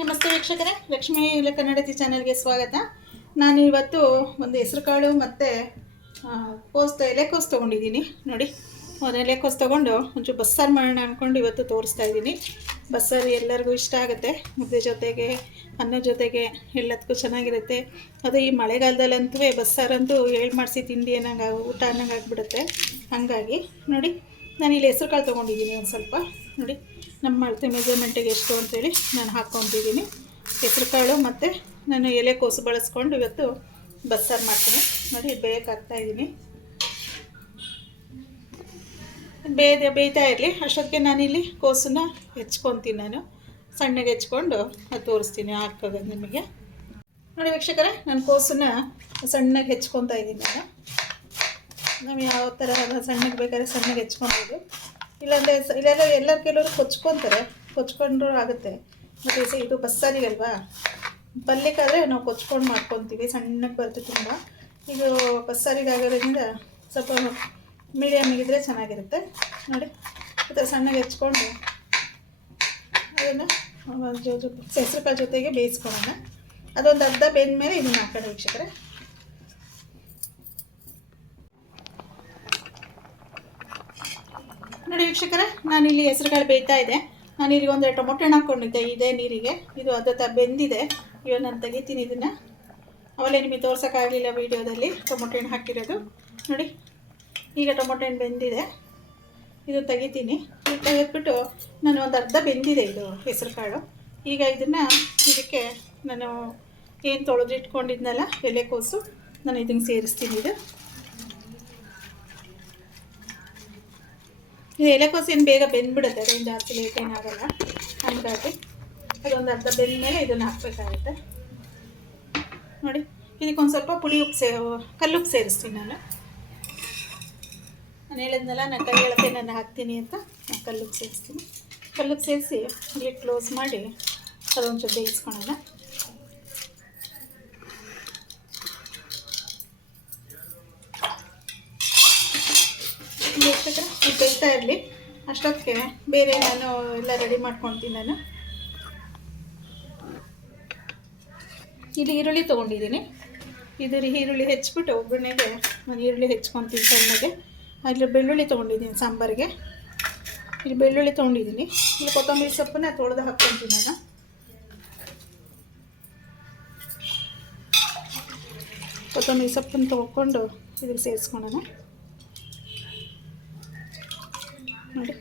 ನಮಸ್ತೆ ವೀಕ್ಷಕರೇ, ಲಕ್ಷ್ಮೀ ಕನ್ನಡತಿ ಚಾನೆಲ್ಗೆ ಸ್ವಾಗತ. ನಾನು ಇವತ್ತು ಒಂದು ಹೆಸರುಕಾಳು ಮತ್ತು ಕೋಸ್ ಎಲೆಕೋಸು ತೊಗೊಂಡಿದ್ದೀನಿ. ನೋಡಿ ಒಂದು ಎಲೆಕೋಸು ತೊಗೊಂಡು ಒಂಚೂರು ಬಸ್ಸಾರು ಮಾಡೋಣ ಅಂದ್ಕೊಂಡು ಇವತ್ತು ತೋರಿಸ್ತಾ ಇದ್ದೀನಿ. ಬಸ್ಸಾರು ಎಲ್ಲರಿಗೂ ಇಷ್ಟ ಆಗುತ್ತೆ. ಮುದ್ದೆ ಜೊತೆಗೆ, ಅನ್ನ ಜೊತೆಗೆ ಎಲ್ಲದಕ್ಕೂ ಚೆನ್ನಾಗಿರುತ್ತೆ. ಅದು ಈ ಮಳೆಗಾಲದಲ್ಲಂತೂ, ಬಸ್ಸಾರಂತೂ ಹೇಳಿ ಮಾಡಿಸಿ ತಿಂಡಿ ಅನ್ನಂಗೆ, ಊಟ ಅನ್ನಂಗೆ ಆಗಿಬಿಡುತ್ತೆ. ಹಾಗಾಗಿ, ನೋಡಿ ನಾನು ಇಲ್ಲಿ ಹೆಸರು ಕಾಳು ತೊಗೊಂಡಿದ್ದೀನಿ ಒಂದು ಸ್ವಲ್ಪ. ನೋಡಿ, ನಮ್ಮ ಅಳತೆ ಮೆಜರ್ಮೆಂಟಿಗೆ ಎಷ್ಟು ಅಂತೇಳಿ ನಾನು ಹಾಕ್ಕೊಂಡಿದ್ದೀನಿ ಹೆಸರು ಕಾಳು ಮತ್ತು ನಾನು ಎಲೆಕೋಸು ಬಳಸ್ಕೊಂಡು ಇವತ್ತು ಬಸ್ಸಾರು ಮಾಡ್ತೀನಿ. ನೋಡಿ ಬೇಯಕ್ಕೆ ಇದ್ದೀನಿ ಬೇಯ್ದೆ, ಬೇಯ್ತಾ ಇರಲಿ. ಅಷ್ಟೊತ್ತಿಗೆ ನಾನಿಲ್ಲಿ ಕೋಸನ್ನ ಹೆಚ್ಕೊತೀನಿ ನಾನು. ಸಣ್ಣಗೆ ಹೆಚ್ಕೊಂಡು ಅದು ತೋರಿಸ್ತೀನಿ ಹಾಕೋದು ನಿಮಗೆ. ನೋಡಿ ವೀಕ್ಷಕರೇ, ನಾನು ಕೋಸನ್ನ ಸಣ್ಣಗೆ ಹೆಚ್ಕೊತಾ ಇದ್ದೀನಿ ನಾನು. ನಾವು ಯಾವ ಥರ ಸಣ್ಣಗೆ ಬೇಕಾದ್ರೆ ಸಣ್ಣಗೆ ಹೆಚ್ಕೊಬೋದು. ಇಲ್ಲಾಂದರೆ ಇಲ್ಲೆಲ್ಲ ಎಲ್ಲರ ಕೆಲವರು ಕೊಚ್ಕೊತಾರೆ, ಕೊಚ್ಕೊಂಡ್ರೂ ಆಗುತ್ತೆ. ಮತ್ತು ಇದು ಇದು ಬಸ್ಸಾರಿಗಲ್ವಾ ಪಲ್ಯಕ್ಕಾದರೆ ನಾವು ಕೊಚ್ಕೊಂಡು ಮಾಡ್ಕೊತೀವಿ ಸಣ್ಣಕ್ಕೆ ಬರುತ್ತೆ ತುಂಬ. ಇದು ಬಸ್ಸಾರಿಗಾಗೋದ್ರಿಂದ ಸ್ವಲ್ಪ ಮೀಡಿಯಮ್ ಇದ್ದರೆ ಚೆನ್ನಾಗಿರುತ್ತೆ. ನೋಡಿ, ಈ ಥರ ಸಣ್ಣಗೆ ಹೆಚ್ಕೊಂಡು ಅದನ್ನು ಹೆಸ್ರು ಕಾಳು ಜೊತೆಗೆ ಬೇಯಿಸ್ಕೊಳ್ಳೋಣ. ಅದೊಂದು ಅರ್ಧ ಬೆಂದ ಮೇಲೆ ಇದನ್ನು ಹಾಕೋಣ ವೀಕ್ಷಕರೇ. ನೋಡಿ ವೀಕ್ಷಕರೇ, ನಾನಿಲ್ಲಿ ಹೆಸರುಕಾಳು ಬೇಯ್ತಾ ಇದೆ. ನಾನು ಇಲ್ಲಿ ಒಂದು ಟೊಮೊಟೊ ಹಣ್ಣು ಹಾಕ್ಕೊಂಡಿದ್ದೆ, ಇದೇ ನೀರಿಗೆ. ಇದು ಅದ ಬೆಂದಿದೆ. ಇವಾಗ ನಾನು ತೆಗಿತೀನಿ ಇದನ್ನು. ಅವಲೇ ನಿಮಗೆ ತೋರ್ಸೋಕ್ಕಾಗಲಿಲ್ಲ ವೀಡಿಯೋದಲ್ಲಿ, ಟೊಮೊಟೊ ಹಣ್ಣು ಹಾಕಿರೋದು. ನೋಡಿ, ಈಗ ಟೊಮೊಟೊ ಹಣ್ಣು ಬೆಂದಿದೆ. ಇದು ತೆಗಿತೀನಿ. ಇದು ತೆಗೆದ್ಬಿಟ್ಟು ನಾನು ಒಂದು ಅರ್ಧ ಬೆಂದಿದೆ ಇದು ಹೆಸರು ಕಾಳು ಈಗ ಇದನ್ನು ಇದಕ್ಕೆ ನಾನು ಏನು ತೊಳೆದಿಟ್ಕೊಂಡಿದ್ನಲ್ಲ ಎಲೆಕೋಸು ನಾನು ಇದನ್ನು ಸೇರಿಸ್ತೀನಿ ಇದು. ಇದು ಎಲೆಕೋಸು ಏನು ಬೇಗ ಬೆಂದ್ಬಿಡುತ್ತೆ ಅದೇನು ಜಾಸ್ತಿ ಲೇಟ್ ಏನಾಗಲ್ಲ ಹಾಗಾಗಿ ಅದೊಂದು ಅರ್ಧ ಬೆಂದ ಮೇಲೆ ಇದನ್ನು ಹಾಕ್ಬೇಕಾಗುತ್ತೆ. ನೋಡಿ, ಇದಕ್ಕೊಂದು ಸ್ವಲ್ಪ ಪುಳಿ ಉಪ್ಪು ಸೇ ಕಲ್ಲುಪ್ಪು ಸೇರಿಸ್ತೀನಿ ನಾನು. ನಾನು ಹೇಳಿದ್ನಲ್ಲ, ನಾನು ಹೇಳಕ್ಕೆ ನಾನು ಹಾಕ್ತೀನಿ ಅಂತ, ನಾನು ಕಲ್ಲುಪ್ಪು ಸೇರಿಸ್ತೀನಿ. ಕಲ್ಲುಪ್ಪು ಸೇರಿಸಿ ಇಲ್ಲಿ ಕ್ಲೋಸ್ ಮಾಡಿ ಅದೊಂಚೂರು ಬೇಯಿಸ್ಕೊಳ್ಳೋಣ ವೀಕ್ಷಕರೇ ಬೇಯ್ತಾ ಇರಲಿ. ಅಷ್ಟೊತ್ತಿಗೆ ಬೇರೆ ನಾನು ಎಲ್ಲ ರೆಡಿ ಮಾಡ್ಕೊತೀನಿ ನಾನು. ಇಲ್ಲಿ ಈರುಳ್ಳಿ ತೊಗೊಂಡಿದ್ದೀನಿ. ಇದು ಈರುಳ್ಳಿ ಹೆಚ್ಚಿಬಿಟ್ಟು ಒಗ್ಗರಣೆಗೆ ನಾನು ಈರುಳ್ಳಿ ಹೆಚ್ಕೊತೀನಿ ಸಣ್ಣಗೆ. ಅಲ್ಲಿ ಬೆಳ್ಳುಳ್ಳಿ ತೊಗೊಂಡಿದ್ದೀನಿ ಸಾಂಬಾರಿಗೆ. ಇಲ್ಲಿ ಬೆಳ್ಳುಳ್ಳಿ ತೊಗೊಂಡಿದ್ದೀನಿ. ಇಲ್ಲಿ ಕೊತ್ತಂಬರಿ ಸೊಪ್ಪನ್ನ ತೊಳೆದು ಹಾಕ್ಕೊತೀನಿ ನಾನು. ಕೊತ್ತಂಬರಿ ಸೊಪ್ಪನ್ನು ತೊಗೊಂಡು ಇದ್ರಲ್ಲಿ ಸೇರಿಸ್ಕೊಳ್ಳೋಣ. ನೋಡಿ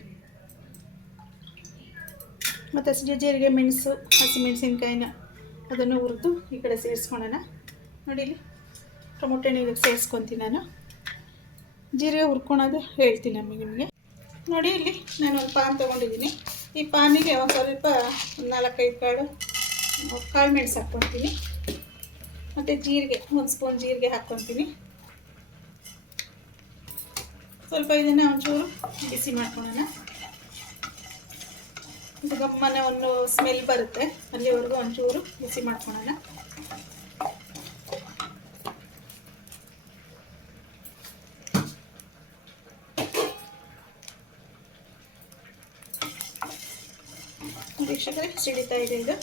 ಮತ್ತು ಹಸಿ ಜೀರಿಗೆ, ಮೆಣಸು ಹಸಿಮೆಣಸಿನ್ಕಾಯಿನ ಅದನ್ನು ಹುರಿದು ಈ ಕಡೆ ಸೇರಿಸ್ಕೊಳ್ಳೋಣ. ನೋಡಿ ಇಲ್ಲಿ ಟೊಮೊಟೊ ಇದಕ್ಕೆ ಸೇರಿಸ್ಕೊತೀನಿ ನಾನು. ಜೀರಿಗೆ ಹುರ್ಕೊಳೋದು ಹೇಳ್ತೀನಿ ನಮಗೆ ನಿಮಗೆ. ನೋಡಿ ಇಲ್ಲಿ ನಾನು ಒಂದು ಪಾನ್ ತೊಗೊಂಡಿದ್ದೀನಿ. ಈ ಪಾನಿಗೆ ಒಂದು ಸ್ವಲ್ಪ ಒಂದು ನಾಲ್ಕೈದು ಕಾಳು ಕಾಳು ಮೆಣಸು ಹಾಕ್ಕೊತೀನಿ. ಮತ್ತು ಜೀರಿಗೆ, ಒಂದು ಸ್ಪೂನ್ ಜೀರಿಗೆ ಹಾಕ್ಕೊತೀನಿ. ಸ್ವಲ್ಪ ಇದನ್ನು ಒಂಚೂರು ಬಿಸಿ ಮಾಡ್ಕೊಳ್ಳೋಣ. ಇದು ಗಮ್ಮನೆ ಒಂದು ಸ್ಮೆಲ್ ಬರುತ್ತೆ. ಅಲ್ಲಿವರೆಗೂ ಒಂಚೂರು ಬಿಸಿ ಮಾಡ್ಕೊಳ್ಳೋಣ. ವೀಕ್ಷಕರೇ, ಸಿಡಿತಾ ಇದೆ ಇದು.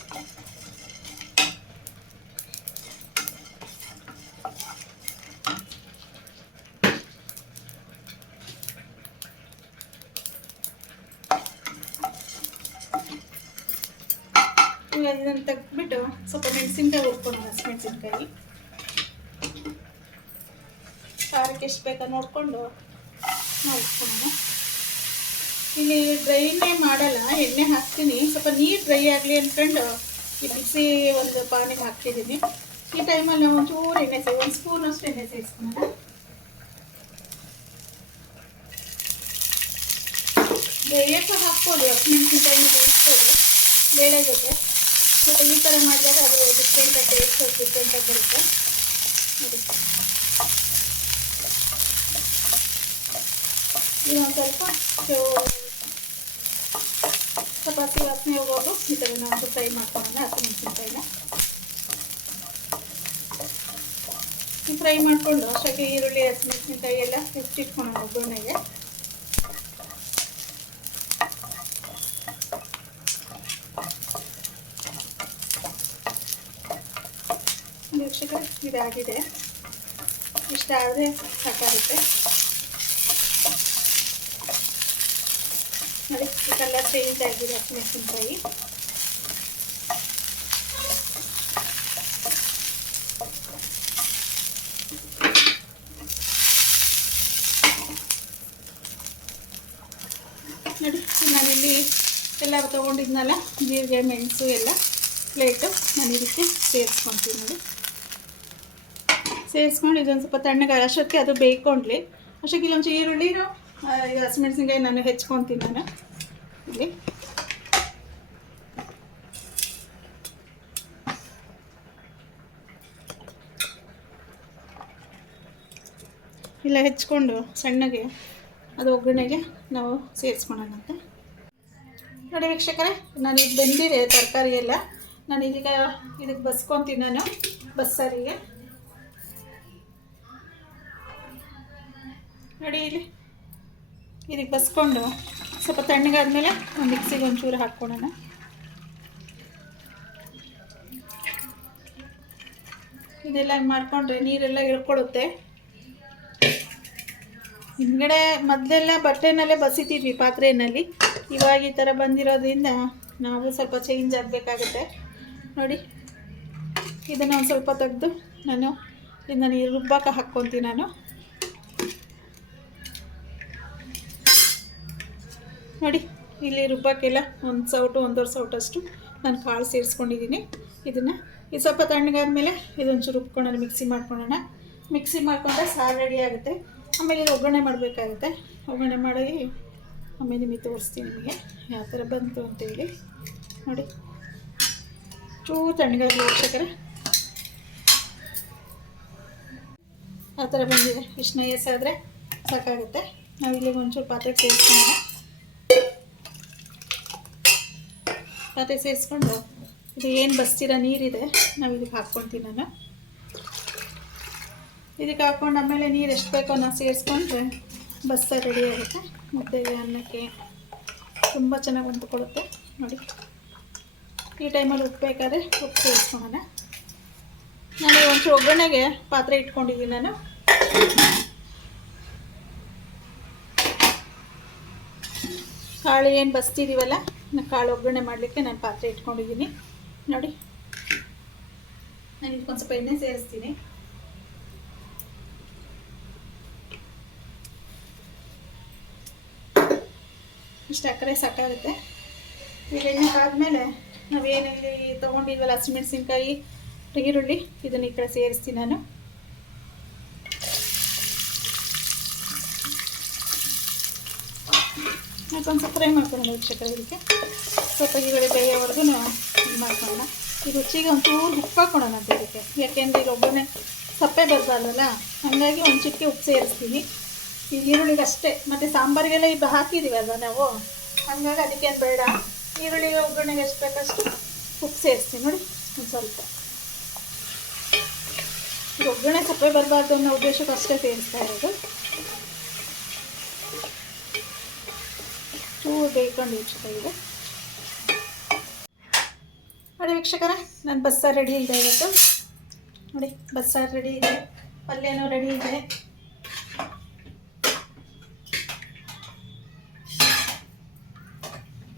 ಇದನ್ನು ತೆಗೆದ್ಬಿಟ್ಟು ಸ್ವಲ್ಪ ಮೆಣಸಿನ್ಕಾಯಿ ಹುರ್ಕೊಂಡು ಹಸಿಮೆಣಸಿನ್ಕಾಯಿ ಖಾರಕ್ಕೆ ಎಷ್ಟು ಬೇಕಾ ನೋಡಿಕೊಂಡು ಹುರ್ಕೊಳ್ಳೋಣ. ಇಲ್ಲಿ ಡ್ರೈನೇ ಮಾಡಲ್ಲ, ಎಣ್ಣೆ ಹಾಕ್ತೀನಿ. ಸ್ವಲ್ಪ ನೀರು ಡ್ರೈ ಆಗಲಿ ಅಂದ್ಕೊಂಡು ಈ ಬಿಸಿ ಒಂದು ಪಾನಿಗೆ ಹಾಕ್ತಿದ್ದೀನಿ. ಈ ಟೈಮಲ್ಲಿ ನಾವು ಒಂಚೂರು ಎಣ್ಣೆ ಸೇ ಒಂದು ಸ್ಪೂನ್ ಅಷ್ಟು ಎಣ್ಣೆ ಸೇರಿಸ್ಕೊಳ್ಳೋಣ ಬೇಯಕ್ಕೆ ಹಾಕ್ಬೋದು ಹಸಿಮೆಣಸಿನ್ಕಾಯಿನ ಬೇಯಿಸ್ಬೋದು, ಬೇಳೆ ಜೊತೆ. ಮತ್ತು ಈ ಥರ ಮಾಡಿದಾಗ ಅದು ಡಿಫ್ರೆಂಟಾಗಿ ಟೇಸ್ಟ್ ಡಿಫ್ರೆಂಟಾಗಿ ಬರುತ್ತೆ. ನೋಡಿ. ಈಗ ಸ್ವಲ್ಪ ಚಪಾತಿ ವಾಸನೆ ಹೋಗೋದು ಈ ಥರ ನಾವು ಫ್ರೈ ಮಾಡ್ಕೊಳ್ಳೋಣ ಹಸಿಮೆಣಸಿನ್ಕಾಯಿನ ಫ್ರೈ ಮಾಡಿಕೊಂಡು ಅಷ್ಟಕ್ಕೆ ಈರುಳ್ಳಿ, ಹಸಿಮೆಣಸಿನ್ಕಾಯಿ ಎಲ್ಲ ಹೆಚ್ಚಿಟ್ಕೊಂಡು ಒಗ್ಗರಣೆಗೆ ವೀಕ್ಷಕರೇ ಇದಾಗಿದೆ. ಇಷ್ಟಾದರೆ ಸಾಕಾಗುತ್ತೆ. ನೋಡಿ, ಈ ಕಲರ್ ಚೇಂಜ್ ಆಗಿದೆ ಹಸಿಮೆಣಸಿನ್ಕಾಯಿ. ನೋಡಿ, ನಾನಿಲ್ಲಿ ಎಲ್ಲ ತೊಗೊಂಡಿದ್ನಲ್ಲ, ಜೀರಿಗೆ, ಮೆಣಸು ಎಲ್ಲ ಪ್ಲೇಟು ನಾನು ಇದಕ್ಕೆ ಸೇರಿಸ್ಕೊತೀನಿ ನೋಡಿ. ಸೇರಿಸ್ಕೊಂಡು ಇದೊಂದು ಸ್ವಲ್ಪ ತಣ್ಣಗೆ ಅಷ್ಟೊತ್ತಿಗೆ ಅದು ಬೇಯ್ಕೊಂಡ್ಲಿ ಅಷ್ಟಕ್ಕೆ ಇಲ್ಲೊಂಚು ಈರುಳ್ಳಿ ಹಸಿಮೆಣಸಿನ್ಕಾಯಿ ನಾನು ಹೆಚ್ಕೊತೀನಿ ನಾನು. ಇಲ್ಲಿ. ಇಲ್ಲ, ಹೆಚ್ಕೊಂಡು ಸಣ್ಣಗೆ ಅದು ಒಗ್ಗರಣೆಗೆ ನಾವು ಸೇರಿಸ್ಕೊಳ್ಳೋಣಂತೆ ನೋಡಿ ವೀಕ್ಷಕರೇ, ನಾನು ಇದು ಬೆಂದಿದೆ ತರಕಾರಿ ಎಲ್ಲ. ನಾನು ಇದೀಗ ಇದಕ್ಕೆ ಬಸ್ಕೊತೀನಿ ನಾನು, ಬಸ್ಸಾರಿಗೆ. ನೋಡಿ ಇಲ್ಲಿ. ಇದಕ್ಕೆ ಬಸ್ಕೊಂಡು ಸ್ವಲ್ಪ ತಣ್ಣಗಾದ್ಮೇಲೆ ಮಿಕ್ಸಿಗೆ ಒಂಚೂರು ಹಾಕ್ಕೊಳ್ಳೋಣ ಇದೆಲ್ಲ ಮಾಡಿಕೊಂಡ್ರೆ ನೀರೆಲ್ಲ ಇಳ್ಕೊಳ್ಳುತ್ತೆ ಹಿಂದ್ಗಡೆ ಮೊದಲೆಲ್ಲ ಬಟ್ಟೆನಲ್ಲೇ ಬಸಿತಿದ್ವಿ ಪಾತ್ರೆಯಲ್ಲಿ ಇವಾಗ ಈ ಥರ ಬಂದಿರೋದ್ರಿಂದ ನಾವು ಸ್ವಲ್ಪ ಚೇಂಜ್ ಆಗಬೇಕಾಗುತ್ತೆ. ನೋಡಿ, ಇದನ್ನು ಒಂದು ಸ್ವಲ್ಪ ತೆಗೆದು ನಾನು, ಇದನ್ನು ಈ ರುಬ್ಬಕ್ಕೆ ಹಾಕ್ಕೊತೀನಿ ನಾನು. ನೋಡಿ, ಇಲ್ಲಿ ರುಬ್ಬಕ್ಕೆಲ್ಲ ಒಂದು ಸೌಟು, ಒಂದೂವರೆ ಸೌಟಷ್ಟು ನಾನು ಕಾಳು ಸೇರಿಸ್ಕೊಂಡಿದ್ದೀನಿ ಇದನ್ನು ಈ ಸ್ವಲ್ಪ ತಣ್ಣಗಾದ್ಮೇಲೆ ಇದೊಂಚೂರು ರುಬ್ಕೊಳ್ಳೋಣ ಮಿಕ್ಸಿ ಮಾಡ್ಕೊಳ್ಳೋಣ. ಮಿಕ್ಸಿ ಮಾಡಿಕೊಂಡ್ರೆ ಸಾರು ರೆಡಿ ಆಗುತ್ತೆ. ಆಮೇಲೆ ಇದು ಒಗ್ಗರಣೆ ಮಾಡಬೇಕಾಗುತ್ತೆ. ಒಗ್ಗರಣೆ ಮಾಡಿ ಆಮೇಲೆ ನಿಮಗೆ ತೋರಿಸ್ತೀನಿ ನಿಮಗೆ, ಯಾವ ಥರ ಬಂತು ಅಂತೇಳಿ. ನೋಡಿ ಚೂರು ತಣ್ಣಗಾಗಲಿ ವೀಕ್ಷಕರೇ ಆ ಥರ ಬಂದಿದೆ. ಇಷ್ಟು ನಯಸ್ಸಾದರೆ ಸಾಕಾಗುತ್ತೆ. ನಾವು ಇಲ್ಲಿಗೆ ಒಂಚೂರು ಪಾತ್ರೆ ಸೇರಿಸ್ಕೊಳ್ಳೋಣ ಪಾತ್ರೆ ಸೇರಿಸ್ಕೊಂಡು ಇದು ಏನು ಬಸ್ತಿರೋ ನೀರಿದೆ, ನಾವು ಇದಕ್ಕೆ ಹಾಕ್ಕೊಳ್ತೀನಿ ನಾನು. ಇದಕ್ಕೆ ಹಾಕ್ಕೊಂಡು ಆಮೇಲೆ ನೀರು ಎಷ್ಟು ಬೇಕೋ ನಾವು ಸೇರಿಸ್ಕೊಂಡ್ರೆ ಬಸ್ಸ ರೆಡಿ ಆಗುತ್ತೆ. ಮುದ್ದೆಗೆ ಅನ್ನಕ್ಕೆ ತುಂಬ ಚೆನ್ನಾಗಿ ಹೊಂದ್ಕೊಳ್ಳುತ್ತೆ. ನೋಡಿ. ಈ ಟೈಮಲ್ಲಿ ಉಪ್ಪು ಬೇಕಾದ್ರೆ ಉಪ್ಪು ಸೇರಿಸ್ಕೊಳ್ಳೋಣ ನಾನು ಒಂಚೂರು ಒಗ್ಗರಣೆಗೆ ಪಾತ್ರೆ ಇಟ್ಕೊಂಡಿದ್ದೀನಿ ನಾನು. ಕಾಳು ಏನು ಬಸ್ತಿದ್ದೀವಲ್ಲ ನಾನು ಕಾಳು ಒಗ್ಗರಣೆ ಮಾಡಲಿಕ್ಕೆ ನಾನು ಪಾತ್ರೆ ಇಟ್ಕೊಂಡಿದ್ದೀನಿ. ನೋಡಿ. ನಾನು ಇದಕ್ಕೊಂದು ಸ್ವಲ್ಪ ಎಣ್ಣೆ ಸೇರಿಸ್ತೀನಿ. ಇಷ್ಟು ಅಕ್ಕರೆ ಸಾಕಾಗುತ್ತೆ. ಈಗ ಎಣ್ಣೆ ಆದಮೇಲೆ ನಾವೇನಿಲ್ಲಿ ತೊಗೊಂಡಿದ್ವಲ್ಲ ಹಸಿಮೆಣಸಿನ್ಕಾಯಿ ಈರುಳ್ಳಿ ಇದನ್ನು ಈ ಕಡೆ ಸೇರಿಸ್ತೀನಿ ನಾನು. ಅದೊಂದು ಸ್ವಲ್ಪ ಫ್ರೈ ಮಾಡ್ಕೊಳ್ಳೋಣ ವೀಕ್ಷಕರು ಇದಕ್ಕೆ ಸ್ವಲ್ಪ ಈರುಳ್ಳಿ ಬೇಯೋವರೆಗೂ ಇದು ಮಾಡ್ಕೊಳ್ಳೋಣ. ಈ ರುಚಿಗೆ ಒಂಚೂರು ಉಪ್ಪು ಹಾಕ್ಕೊಳ್ಳೋಣ ಅಂತ ಇದಕ್ಕೆ. ಯಾಕೆಂದರೆ ಈಗ ಒಬ್ಬನೇ ಸಪ್ಪೆ ಬರಬಾರ್ದಲ್ಲ, ಹಾಗಾಗಿ ಒಂದು ಚಿಟಿಕೆ ಉಪ್ಪು ಸೇರಿಸ್ತೀನಿ. ಈ ಈರುಳ್ಳಿಗೆ ಅಷ್ಟೇ. ಮತ್ತು ಸಾಂಬಾರಿಗೆಲ್ಲ ಈಗ ಹಾಕಿದ್ದೀವಲ್ವ ನಾವು? ಹಾಗಾಗಿ ಅದಕ್ಕೇನು ಬೇಡ. ಈರುಳ್ಳಿಗೆ ಒಗ್ಗರಣೆಗೆ ಎಷ್ಟು ಬೇಕಷ್ಟು ಉಪ್ಪು ಸೇರಿಸ್ತೀನಿ ನೋಡಿ ಒಂದು ಸ್ವಲ್ಪ. ಒಗ್ಗರಣೆ ಸಪ್ಪೆ ಬರಬಾರ್ದು ಅನ್ನೋ ಉದ್ದೇಶಕ್ಕೆ ಅಷ್ಟೇ ಸೇರಿಸ್ತಾ ಇರೋದು. ಚೂರು ಬೇಯ್ಕೊಂಡು ವೀಕ್ಷಕರಿಗೆ ನೋಡಿ ವೀಕ್ಷಕರ, ನಾನು ಬಸ್ಸಾರು ರೆಡಿ ಇದೆ ಇವತ್ತು. ನೋಡಿ, ಬಸ್ಸಾರು ರೆಡಿ ಇದೆ, ಪಲ್ಯನೂ ರೆಡಿ ಇದೆ.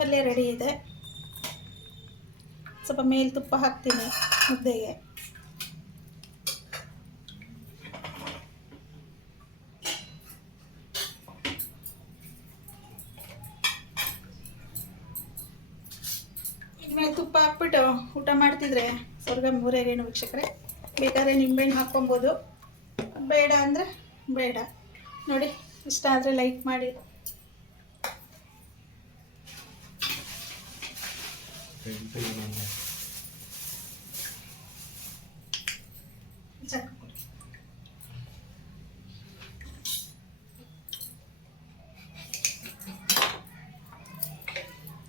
ಪಲ್ಯ ರೆಡಿ ಇದೆ. ಸ್ವಲ್ಪ ಮೇಲೆ ತುಪ್ಪ ಹಾಕ್ತೀನಿ ಮುದ್ದೆಗೆ. ಇದ್ಮೇಲೆ ತುಪ್ಪ ಹಾಕ್ಬಿಟ್ಟು ಊಟ ಮಾಡ್ತಿದ್ರೆ ಸ್ವರ್ಗ ಮೂರೇಗೇನು ವೀಕ್ಷಕರೇ, ಬೇಕಾದ್ರೆ ನಿಂಬೆಹಣ್ಣು ಹಾಕ್ಕೊಬೋದು. ಬೇಡ ಅಂದರೆ ಬೇಡ. ನೋಡಿ, ಇಷ್ಟ ಆದರೆ ಲೈಕ್ ಮಾಡಿ.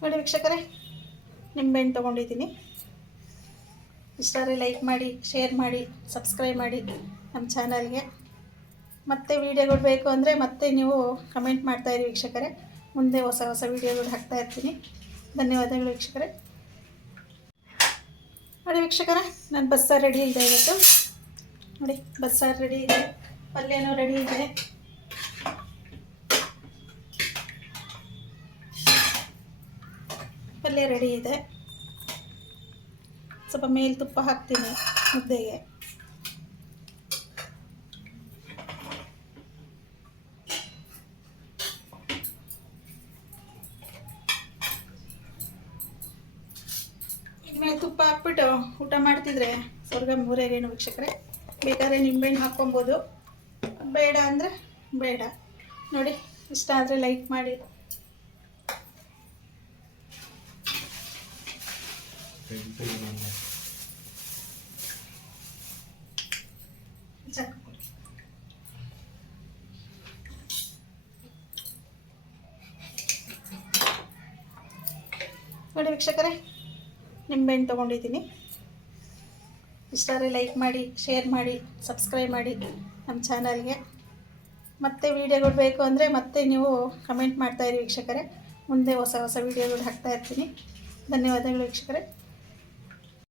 ನೋಡಿ ವೀಕ್ಷಕರೇ ನಿಂಬೆಹಣ್ಣು ತೊಗೊಂಡಿದ್ದೀನಿ. ಇಷ್ಟಾದ್ರೆ ಲೈಕ್ ಮಾಡಿ ಶೇರ್ ಮಾಡಿ ಸಬ್ಸ್ಕ್ರೈಬ್ ಮಾಡಿ ನಮ್ಮ ಚಾನಲ್ಗೆ ಮತ್ತೆ ವೀಡಿಯೋಗಳು ಬೇಕು ಅಂದರೆ ಮತ್ತೆ ನೀವು ಕಮೆಂಟ್ ಮಾಡ್ತಾಯಿರಿ ವೀಕ್ಷಕರೇ. ಮುಂದೆ ಹೊಸ ಹೊಸ ವೀಡಿಯೋಗಳು ಹಾಕ್ತಾ ಇರ್ತೀನಿ. ಧನ್ಯವಾದಗಳು ವೀಕ್ಷಕರೇ. ನೋಡಿ ವೀಕ್ಷಕರೇ, ನಾನು ಬಸ್ಸಾರು ರೆಡಿ ಇದೆ ಇವತ್ತು. ನೋಡಿ, ಬಸ್ಸಾರು ರೆಡಿ ಇದೆ. ಪಲ್ಯನೂ ರೆಡಿ ಇದೆ. ಪಲ್ಯ ರೆಡಿ ಇದೆ. ಸ್ವಲ್ಪ ಮೇಲೆ ತುಪ್ಪ ಹಾಕ್ತೀನಿ ಮುದ್ದೆಗೆ. ಇದ್ಮೇಲೆ ತುಪ್ಪ ಹಾಕ್ಬಿಟ್ಟು ಊಟ ಮಾಡ್ತಿದ್ರೆ ಸ್ವರ್ಗ ಮೂರೇಗೇನು ವೀಕ್ಷಕರೇ? ಬೇಕಾದ್ರೆ ನಿಂಬೆಹಣ್ಣು ಹಾಕ್ಕೊಬೋದು. ಬೇಡ ಅಂದರೆ ಬೇಡ. ನೋಡಿ, ಇಷ್ಟ ಆದರೆ ಲೈಕ್ ಮಾಡಿ ಸಾಕು ಕೊಡಿ. ನೋಡಿ ವೀಕ್ಷಕರೇ ನಿಂಬೆಹಣ್ಣು ತೊಗೊಂಡಿದ್ದೀನಿ. ಇಷ್ಟಾದರೆ ಲೈಕ್ ಮಾಡಿ ಶೇರ್ ಮಾಡಿ ಸಬ್ಸ್ಕ್ರೈಬ್ ಮಾಡಿ ನಮ್ಮ ಚಾನಲ್ಗೆ ಮತ್ತೆ ವೀಡಿಯೋಗಳು ಬೇಕು ಅಂದರೆ ಮತ್ತೆ ನೀವು ಕಮೆಂಟ್ ಮಾಡ್ತಾಯಿರಿ ವೀಕ್ಷಕರೇ. ಮುಂದೆ ಹೊಸ ಹೊಸ ವೀಡಿಯೋಗಳು ಹಾಕ್ತಾ ಇರ್ತೀನಿ. ಧನ್ಯವಾದಗಳು ವೀಕ್ಷಕರೇ.